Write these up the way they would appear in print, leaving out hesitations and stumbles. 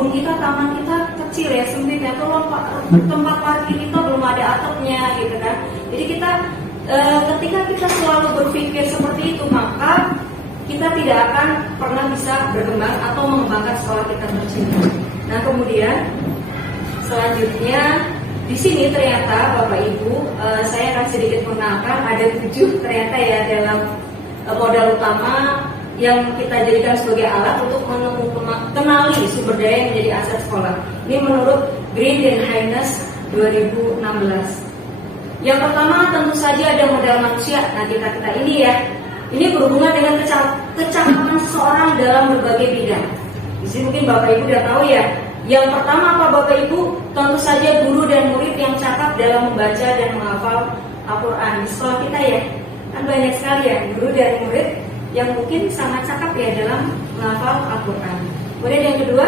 kebun kita, taman kita kecil ya, sempit ya, kalau tempat parkir kita belum ada atapnya gitu kan. Jadi kita ketika kita selalu berpikir seperti itu, maka kita tidak akan pernah bisa berkembang atau mengembangkan sekolah kita tercinta. Nah kemudian selanjutnya di sini ternyata Bapak Ibu, saya akan sedikit mengenalkan ada 7 ternyata ya dalam modal utama yang kita jadikan sebagai alat untuk kenali sumber daya yang menjadi aset sekolah. Ini menurut Green dan Haynes 2016. Yang pertama tentu saja ada modal manusia. Nah kita ini ya, ini berhubungan dengan kecakapan seseorang dalam berbagai bidang. Di sini mungkin Bapak Ibu udah tahu ya. Yang pertama apa Bapak Ibu? Tentu saja guru dan murid yang cakap dalam membaca dan menghafal Al-Quran. Di sekolah kita ya, kan banyak sekali ya guru dan murid yang mungkin sangat cakap ya dalam menghafal Al-Quran. Kemudian yang kedua,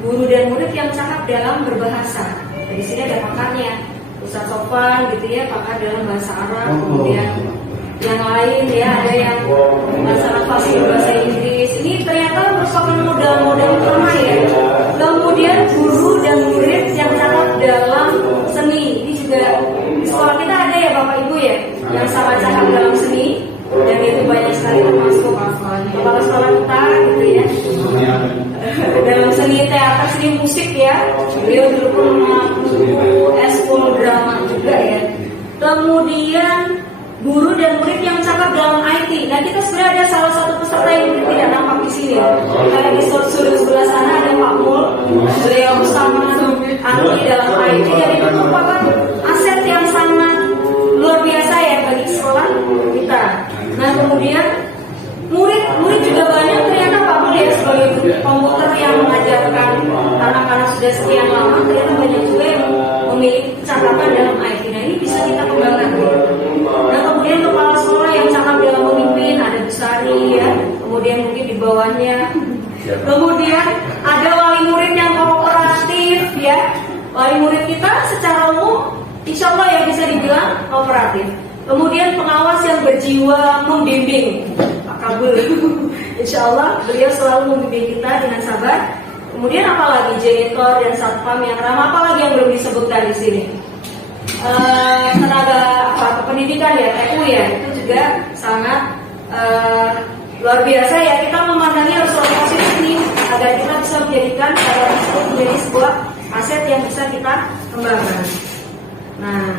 guru dan murid yang cakap dalam berbahasa. Di sini ada pakarnya, Ustaz Sofan gitu ya, pakar dalam bahasa Arab. Kemudian yang lain ya, ada yang sangat fasih bahasa Inggris. Ini ternyata merupakan modal-modal utama ya. Kemudian guru dan murid yang cakap dalam seni. Ini juga di sekolah kita ada ya Bapak Ibu ya, yang sangat cakap dalam seni. Dan itu banyak sekali termasuk kepala sekolah kita gitu ya. Dalam seni teater, seni musik ya. Beliau dulu pun mengaku eskul drama juga ya. Kemudian guru dan murid yang cakap dalam IT. Nah kita sebenarnya ada salah satu peserta yang tidak nampak di sini. Karena di sudut sebelah sana ada Pak Mul. Beliau bersama ahli dalam IT. Jadi itu merupakan aset yang sangat luar biasa ya bagi sekolah kita. Nah kemudian murid juga banyak ternyata Pak Mul ya sebagai komputer yang mengajarkan anak-anak sudah sekian lama, ternyata banyak juga yang memiliki cakapan dalam IT. Nah ini bisa kita kembangkan. Nah kemudian kepala sekolah yang cakap dalam memimpin, ada Busari ya, kemudian mungkin di bawahnya. Kemudian ada wali murid yang kooperatif ya. Wali murid kita secara umum insya Allah ya bisa dibilang kooperatif. Kemudian pengawas yang berjiwa membimbing, Pak Kabul. Insya Allah beliau selalu membimbing kita dengan sabar. Kemudian apalagi janitor dan satpam yang ramah, apalagi yang belum disebutkan di sini. Tenaga pendidikan ya, TU ya, itu juga sangat luar biasa ya. Kita memandangnya harus selalu positif nih, agar kita bisa menjadikan karya tersebut menjadi sebuah aset yang bisa kita kembangkan. Nah,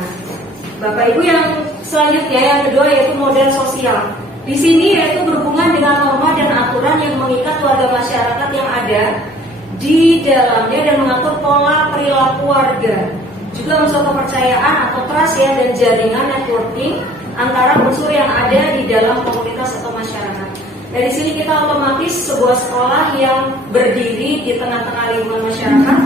Bapak Ibu yang selanjutnya yang kedua yaitu model sosial. Di sini yaitu berhubungan dengan norma dan aturan yang mengikat warga masyarakat yang ada di dalamnya dan mengatur pola perilaku warga. Juga unsur kepercayaan atau trust ya dan jaringan networking antara unsur yang ada di dalam komunitas atau masyarakat. Dari sini kita otomatis sebuah sekolah yang berdiri di tengah-tengah lingkungan masyarakat,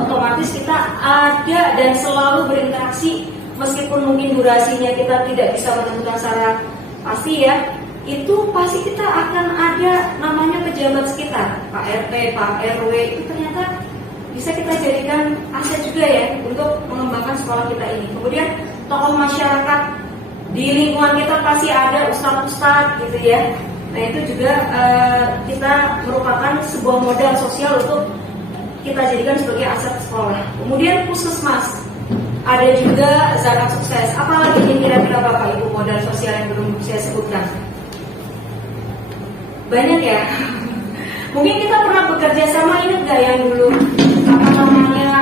otomatis kita ada dan selalu berinteraksi meskipun mungkin durasinya kita tidak bisa menentukan secara pasti ya. Itu pasti kita akan ada namanya pejabat sekitar, Pak RT, Pak RW, itu ternyata bisa kita jadikan aset juga ya untuk mengembangkan sekolah kita ini. Kemudian tokoh masyarakat di lingkungan kita pasti ada ustadz-ustadz gitu ya. Nah itu juga kita merupakan sebuah modal sosial untuk kita jadikan sebagai aset sekolah. Kemudian puskesmas, ada juga zakat sukses. Apalagi ini kira-kira Bapak Ibu modal sosial yang belum saya sebutkan? Banyak ya. Mungkin kita pernah bekerja sama, ingat gak yang dulu apa namanya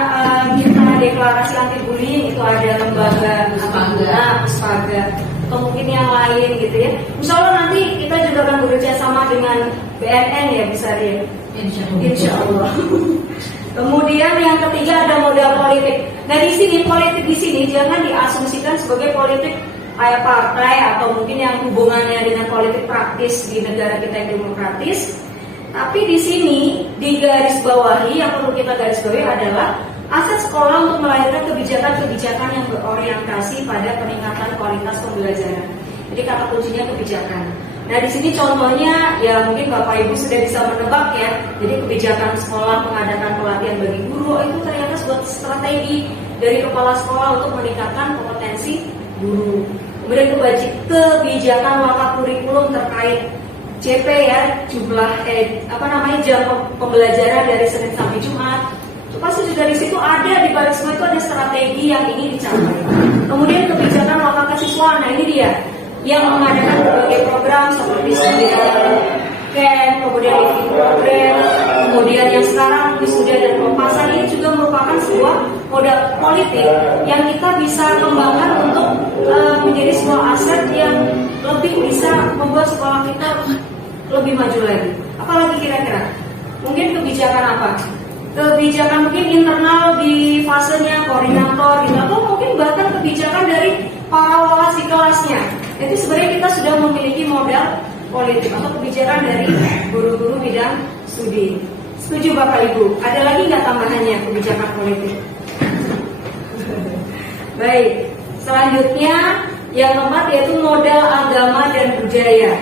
kita deklarasi anti bullying, itu ada lembaga Puspaga atau mungkin yang lain gitu ya. Insya Allah nanti kita juga akan bekerja sama dengan BNN ya bisa ya. Insya Allah. Kemudian yang ketiga ada modal politik. Nah di sini politik di sini jangan diasumsikan sebagai politik kayak partai atau mungkin yang hubungannya dengan politik praktis di negara kita yang demokratis. Tapi di sini di garis bawahi yang perlu kita garis bawahi adalah aset sekolah untuk melahirkan kebijakan-kebijakan yang berorientasi pada peningkatan kualitas pembelajaran. Jadi kata kuncinya kebijakan. Nah di sini contohnya ya mungkin Bapak Ibu sudah bisa menebak ya. Jadi kebijakan sekolah mengadakan pelatihan bagi guru itu ternyata sebuah strategi dari kepala sekolah untuk meningkatkan kompetensi guru. Kemudian kebijakan maka kurikulum terkait JP ya, jumlah jam pembelajaran dari Senin sampai Jumat. Pasti juga di situ ada, di balik semua itu ada strategi yang ingin dicapai. Kemudian kebijakan lokal kesiswaan, nah ini dia yang mengadakan berbagai program seperti camp, kemudian living program, kemudian yang sekarang wisuda dan pelepasan, ini juga merupakan sebuah modal politik yang kita bisa kembangkan untuk menjadi sebuah aset yang lebih bisa membuat sekolah kita lebih maju lagi. Apalagi kira-kira? Mungkin kebijakan apa? Kebijakan mungkin internal di fasenya koordinator gitu, atau mungkin bahkan kebijakan dari para wali di kelasnya. Itu sebenarnya kita sudah memiliki modal politik atau kebijakan dari guru-guru bidang studi. Setuju Bapak Ibu? Ada lagi nggak tambahannya kebijakan politik? Baik, selanjutnya yang keempat yaitu modal agama dan budaya.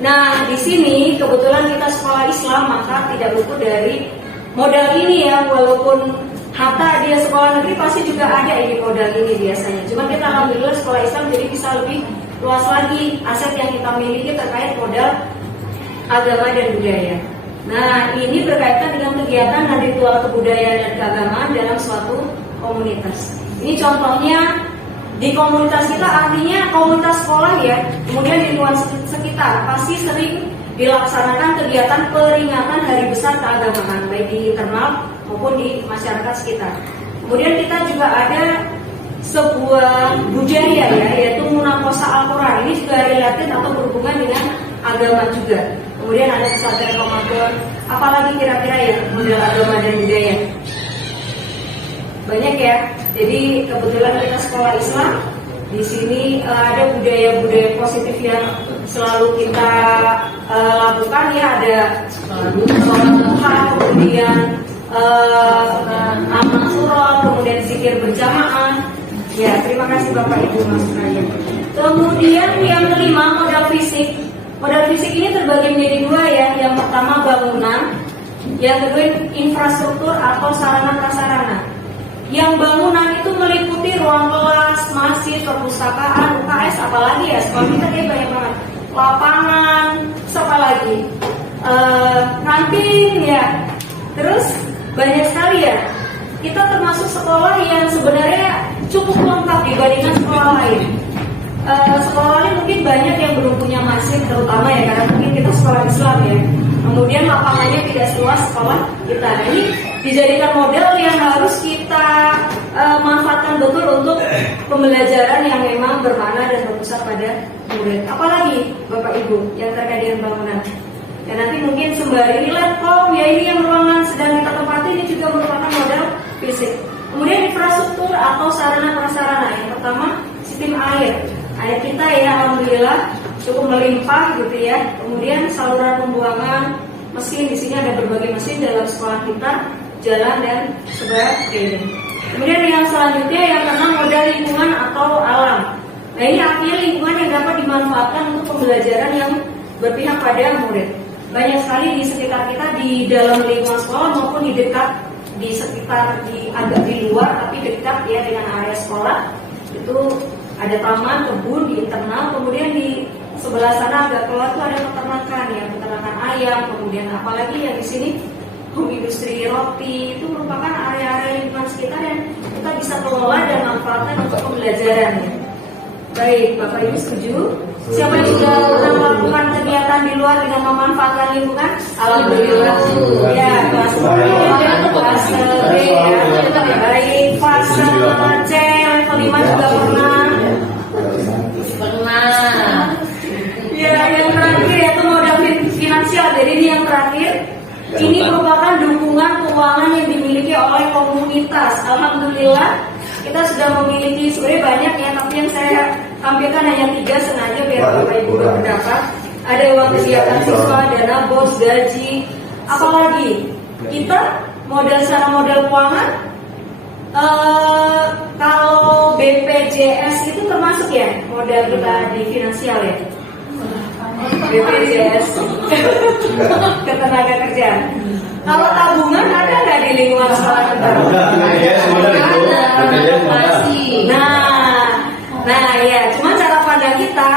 Nah, di sini kebetulan kita sekolah Islam, maka tidak luput dari modal ini ya. Walaupun Hatta dia sekolah negeri pasti juga ada ini modal ini biasanya. Cuma kita alhamdulillah sekolah Islam jadi bisa lebih luas lagi aset yang kita miliki terkait modal agama dan budaya. Nah, ini berkaitan dengan kegiatan dan ritual kebudayaan dan keagamaan dalam suatu komunitas. Ini contohnya di komunitas kita, artinya komunitas sekolah ya, kemudian di lingkungan sekitar pasti sering dilaksanakan kegiatan peringatan hari besar keagamaan baik di internal maupun di masyarakat sekitar. Kemudian kita juga ada sebuah budaya ya, yaitu munakosa Al-Quran. Ini juga relatif atau berhubungan dengan agama juga. Kemudian ada pesantren Ramadan. Apalagi kira-kira ya model agama dan budaya? Banyak ya. Jadi kebetulan kita sekolah Islam, di sini ada budaya-budaya positif yang selalu kita lakukan ya. Ada sholat duha, kemudian amal surah, kemudian zikir berjamaah. Ya, terima kasih Bapak Ibu masukannya. Kemudian yang kelima, modal fisik. Modal fisik ini terbagi menjadi dua ya. Yang pertama bangunan, yang kedua infrastruktur atau sarana prasarana. Yang bangunan itu meliputi ruang kelas, masjid, perpustakaan, UKS, apalagi ya sekolah kita kayak banyak banget. Lapangan, apa lagi? Kantin ya. Terus banyak sekali ya. Kita termasuk sekolah yang sebenarnya cukup lengkap dibandingkan sekolah lain. Sekolah lain mungkin banyak yang belum punya masjid, terutama ya karena mungkin kita sekolah Islam ya. Kemudian lapangannya tidak seluas sekolah kita. Nah, ini dijadikan model yang harus kita manfaatkan betul untuk pembelajaran yang memang bermakna dan berpusat pada murid. Apalagi Bapak Ibu yang terkait dengan bangunan. Ya nanti mungkin sembari laptop ya, ini yang ruangan sedang kita tempati ini juga merupakan modal fisik. Kemudian infrastruktur atau sarana prasarana. Yang pertama sistem air. Air kita ya alhamdulillah cukup melimpah gitu ya. Kemudian saluran pembuangan, mesin, di sini ada berbagai mesin dalam sekolah kita, jalan dan sebagainya. Kemudian yang selanjutnya yang keenam modal lingkungan atau alam. Nah ini artinya lingkungan yang dapat dimanfaatkan untuk pembelajaran yang berpihak pada murid. Banyak sekali di sekitar kita di dalam lingkungan sekolah maupun di dekat di sekitar di agak di luar tapi dekat ya dengan area sekolah itu ada taman, kebun di internal, kemudian di sebelah sana agak keluar itu ada peternakan ya, peternakan ayam, kemudian apalagi yang di sini industri roti, itu merupakan area-area lingkungan sekitar yang kita bisa kelola dan manfaatkan untuk pembelajaran ya. Baik, Bapak Ibu setuju? Siapa yang sudah pernah melakukan kegiatan di luar dengan memanfaatkan lingkungan? Alhamdulillah. Ya, kelas B, kelas B ya. Baik, fase C, level 5 juga pernah. Ya, yang terakhir yaitu modal finansial. Jadi ini yang terakhir. Ini merupakan dukungan keuangan yang dimiliki oleh komunitas. Alhamdulillah kita sudah memiliki sebenarnya banyak ya, tapi yang saya tampilkan hanya 3 sengaja biar Bapak Ibu berpendapat. Ada uang kegiatan siswa, dana bos, gaji, apalagi kita secara modal keuangan. Kalau BPJS itu termasuk ya modal kita di finansial ya. BPJS ketenaga kerjaan. Kalau tabungan ada nggak di lingkungan sekolah kita? Nah ya, cuma cara pandang kita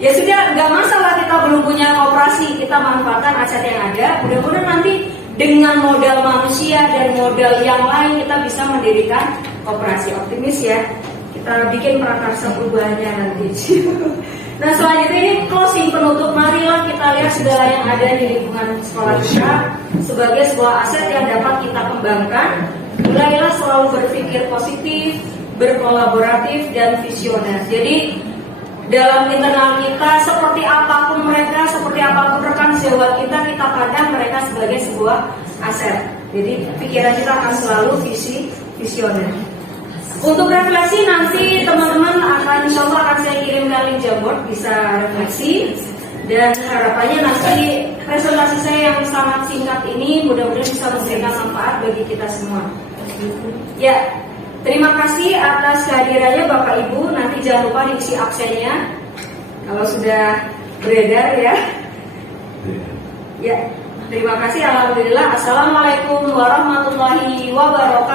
ya sudah nggak masalah kita belum punya koperasi, kita manfaatkan aset yang ada. Mudah-mudahan nanti dengan modal manusia dan modal yang lain kita bisa mendirikan koperasi. Optimis ya, kita bikin prakarsa perubahannya nanti. Nah selanjutnya ini closing penutup. Marilah kita lihat segala yang ada di lingkungan sekolah kita sebagai sebuah aset yang dapat kita kembangkan. Mulailah selalu berpikir positif, berkolaboratif dan visioner. Jadi dalam internal kita, seperti apapun mereka, seperti apapun rekan sejawat kita pandang mereka sebagai sebuah aset. Jadi pikiran kita akan selalu visioner. Untuk refleksi nanti teman-teman akan insya Allah akan saya kirimkan link Jamboard, bisa refleksi. Dan harapannya nanti presentasi saya yang sangat singkat ini mudah-mudahan bisa memberikan manfaat bagi kita semua. Ya, terima kasih atas kehadirannya Bapak Ibu. Nanti jangan lupa diisi absennya kalau sudah beredar ya. Ya, terima kasih. Alhamdulillah. Assalamualaikum warahmatullahi wabarakatuh.